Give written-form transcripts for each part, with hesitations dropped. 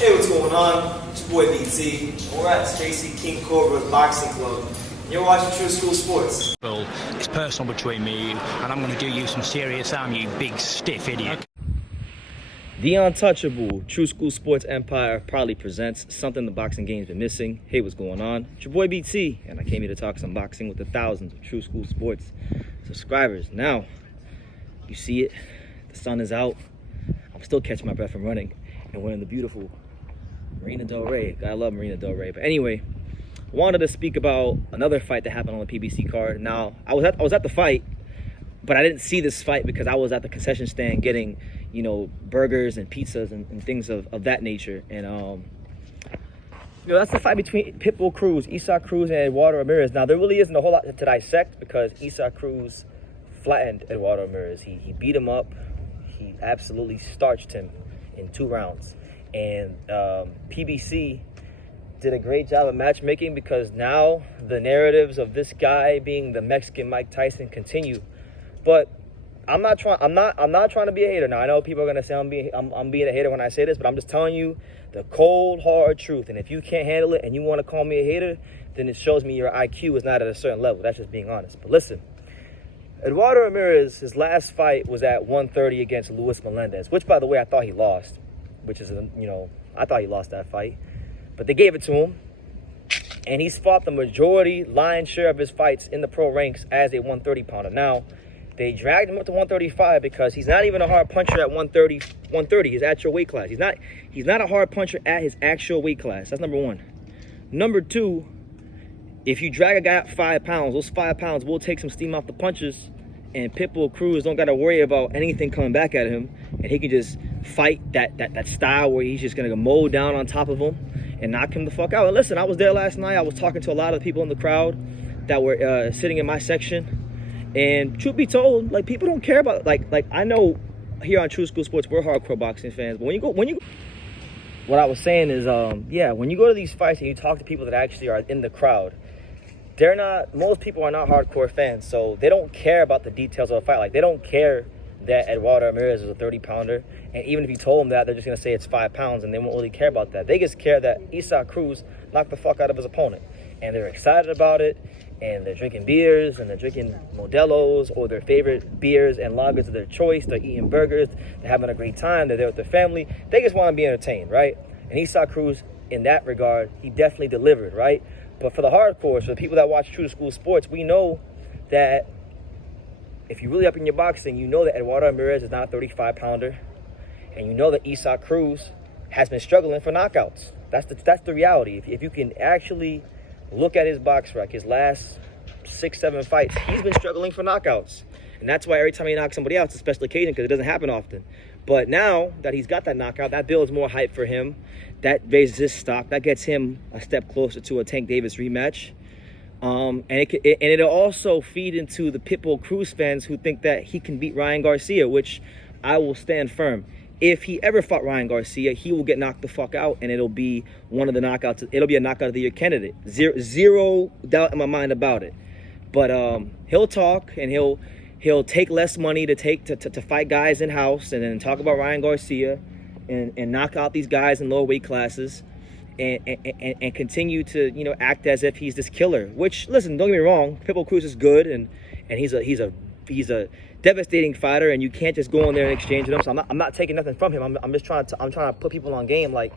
Hey, what's going on? It's your boy BT. We're at Stacy King Cobra's Boxing Club. You're watching True School Sports. Well, it's personal between me and you, and I'm going to do you some serious harm, you big stiff idiot. The Untouchable True School Sports Empire proudly presents something the boxing game's been missing. Hey, what's going on? It's your boy BT, and I came here to talk some boxing with the thousands of True School Sports subscribers. Now, you see it, the sun is out. I'm still catching my breath from running, and we're in the beautiful Marina Del Rey. I love Marina Del Rey. But anyway, I wanted to speak about another fight that happened on the PBC card. Now, I was at the fight, but I didn't see this fight because I was at the concession stand getting, you know, burgers and pizzas and things of that nature. And you know, that's the fight between Pitbull Cruz, Isaac Cruz, and Eduardo Ramirez. Now, there really isn't a whole lot to dissect because Isaac Cruz flattened Eduardo Ramirez. He beat him up. He absolutely starched him in 2 rounds. And PBC did a great job of matchmaking because now the narratives of this guy being the Mexican Mike Tyson continue. But I'm not trying to be a hater. Now, I know people are gonna say I'm being a hater when I say this, but I'm just telling you the cold, hard truth. And if you can't handle it and you want to call me a hater, then it shows me your IQ is not at a certain level. That's just being honest. But listen, Eduardo Ramirez, his last fight was at 130 against Luis Melendez, which, by the way, I thought he lost. Which is, you know, I thought he lost that fight. But they gave it to him. And he's fought the majority, lion's share of his fights in the pro ranks as a 130-pounder. Now, they dragged him up to 135 because he's not even a hard puncher at 130, his actual weight class. He's not a hard puncher at his actual weight class. That's number one. Number two, if you drag a guy up 5 pounds, those 5 pounds will take some steam off the punches, and Pitbull Cruz don't got to worry about anything coming back at him, and he can just fight that style where he's just going to mow down on top of him and knock him the fuck out. And listen, I was there last night. I was talking to a lot of people in the crowd that were sitting in my section, and truth be told, like, people don't care about, like I know here on True School Sports we're hardcore boxing fans, but what I was saying is, yeah, when you go to these fights and you talk to people that actually are in the crowd, most people are not hardcore fans, so they don't care about the details of the fight. Like, they don't care that Eduardo Ramirez is a 30-pounder, and even if you told them that, they're just going to say it's 5 pounds, and they won't really care about that. They just care that Isaac Cruz knocked the fuck out of his opponent, and they're excited about it, and they're drinking beers, and they're drinking Modelo's, or their favorite beers and lagers of their choice. They're eating burgers, they're having a great time, they're there with their family. They just want to be entertained, right? And Isaac Cruz, in that regard, he definitely delivered, right? But for the hardcore, for the people that watch True School Sports, we know that if you're really up in your boxing, you know that Eduardo Ramirez is not a 35-pounder, and you know that Isaac Cruz has been struggling for knockouts. That's the reality. If you can actually look at his box rec, his last 6-7 fights, he's been struggling for knockouts. And that's why every time he knocks somebody out, it's a special occasion because it doesn't happen often. But now that he's got that knockout, that builds more hype for him. That raises his stock. That gets him a step closer to a Tank Davis rematch. And it'll also feed into the Pitbull Cruz fans who think that he can beat Ryan Garcia, which I will stand firm. If he ever fought Ryan Garcia, he will get knocked the fuck out, and it'll be one of the knockouts. It'll be a knockout of the year candidate. Zero doubt in my mind about it. But he'll talk, and he'll take less money to fight guys in house, and then talk about Ryan Garcia, and knock out these guys in lower weight classes, and continue to, you know, act as if he's this killer. Which, listen, don't get me wrong, Pitbull Cruz is good, and he's a devastating fighter, and you can't just go in there and exchange with him. So I'm not taking nothing from him. I'm trying to put people on game. Like,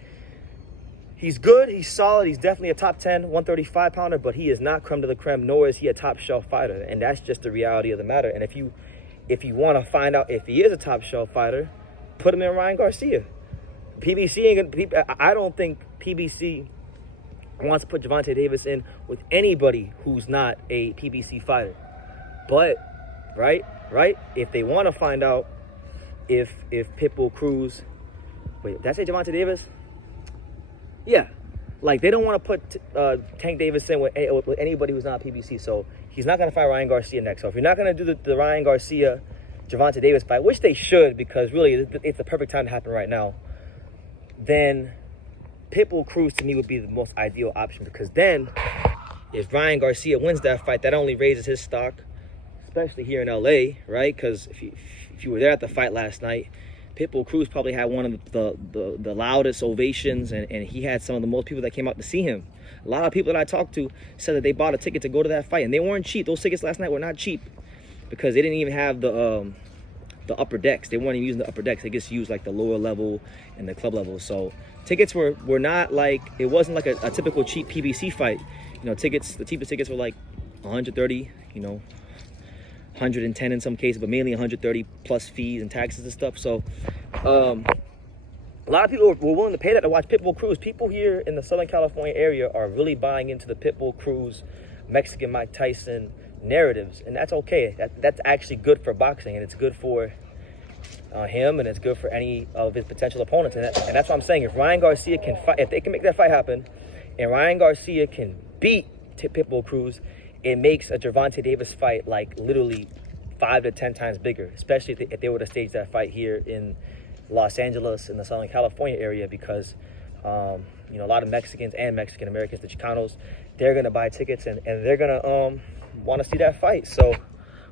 he's good, he's solid, he's definitely a top 10 135-pounder, but he is not creme de la creme, nor is he a top shelf fighter, and that's just the reality of the matter. And if you want to find out if he is a top shelf fighter, put him in Ryan Garcia. PBC ain't gonna. I don't think PBC wants to put Gervonta Davis in with anybody who's not a PBC fighter. But right, if they want to find out if Pitbull Cruz, wait, did I say Gervonta Davis? Yeah, like, they don't want to put Tank Davis in with anybody who's not PBC. So he's not going to fight Ryan Garcia next. So if you're not going to do the Ryan Garcia Gervonta Davis fight, which they should, because really it's the perfect time to happen right now, then Pitbull Cruz to me would be the most ideal option, because then if Ryan Garcia wins that fight, that only raises his stock, especially here in LA, right? Because if you were there at the fight last night, Pitbull Cruz probably had one of the loudest ovations, and he had some of the most people that came out to see him. A lot of people that I talked to said that they bought a ticket to go to that fight, and they weren't cheap. Those tickets last night were not cheap because they didn't even have the upper decks. They weren't even using the upper decks. They just used like the lower level and the club level. So tickets were not like, it wasn't like a typical cheap PBC fight. You know, tickets, the cheapest tickets were like 130, you know, 110 in some cases, but mainly 130 plus fees and taxes and stuff. So a lot of people were willing to pay that to watch Pitbull Cruz. People here in the Southern California area are really buying into the Pitbull Cruz, Mexican Mike Tyson narratives, and that's okay. That's actually good for boxing, and it's good for him, and it's good for any of his potential opponents. And that's what I'm saying. If Ryan Garcia can fight, if they can make that fight happen, and Ryan Garcia can beat Pitbull Cruz, it makes a Gervonta Davis fight like literally 5 to 10 times bigger, especially if they were to stage that fight here in Los Angeles, in the Southern California area, because you know, a lot of Mexicans and Mexican Americans, the Chicanos, they're gonna buy tickets and they're gonna want to see that fight. So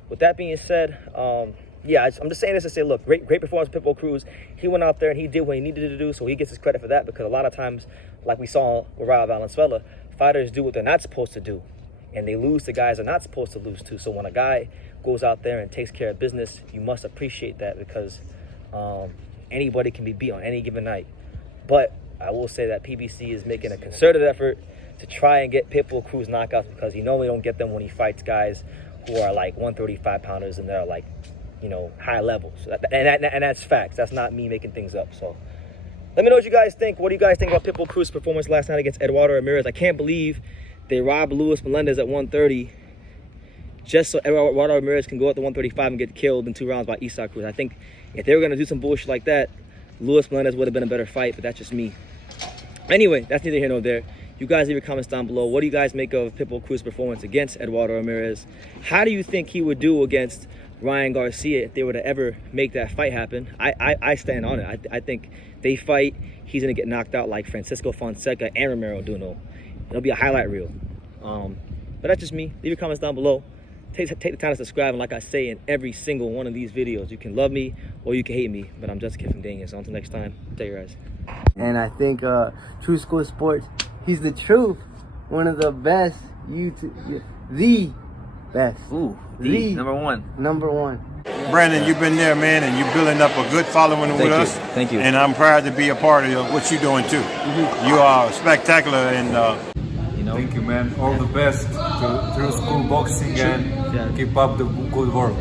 with that being said, yeah, I'm just saying this to say, look, great performance by Pitbull Cruz. He went out there and he did what he needed to do, so he gets his credit for that, because a lot of times, like we saw with Raul Valenzuela, fighters do what they're not supposed to do, and they lose to guys they're not supposed to lose to. So when a guy goes out there and takes care of business, you must appreciate that, because anybody can be beat on any given night. But I will say that PBC is making a concerted effort to try and get Pitbull Cruz knockouts, because you normally don't get them when he fights guys who are like 135 pounders and they're like, you know, high levels. And that's facts. That's not me making things up. So let me know what you guys think. What do you guys think about Pitbull Cruz's performance last night against Eduardo Ramirez? I can't believe they robbed Luis Melendez at 130 just so Eduardo Ramirez can go up to 135 and get killed in 2 rounds by Isaac Cruz. I think if they were going to do some bullshit like that, Luis Melendez would have been a better fight, but that's just me. Anyway, that's neither here nor there. You guys leave your comments down below. What do you guys make of Pitbull Cruz's performance against Eduardo Ramirez? How do you think he would do against Ryan Garcia if they were to ever make that fight happen? I stand on it. I think they fight, he's going to get knocked out like Francisco Fonseca and Romero Duno. It'll be a highlight reel. But that's just me. Leave your comments down below. Take the time to subscribe, and like I say in every single one of these videos, you can love me or you can hate me, but I'm just a kid from Daniel. So until next time, take care, guys. And I think True School Sports, he's the truth. One of the best YouTube, the best. Ooh, the number one. Number one. Brandon, you've been there, man, and you're building up a good following with us. Thank you. And I'm proud to be a part of what you're doing too. You are spectacular, and thank you, man. All the best to True School Boxing, and keep up the good work.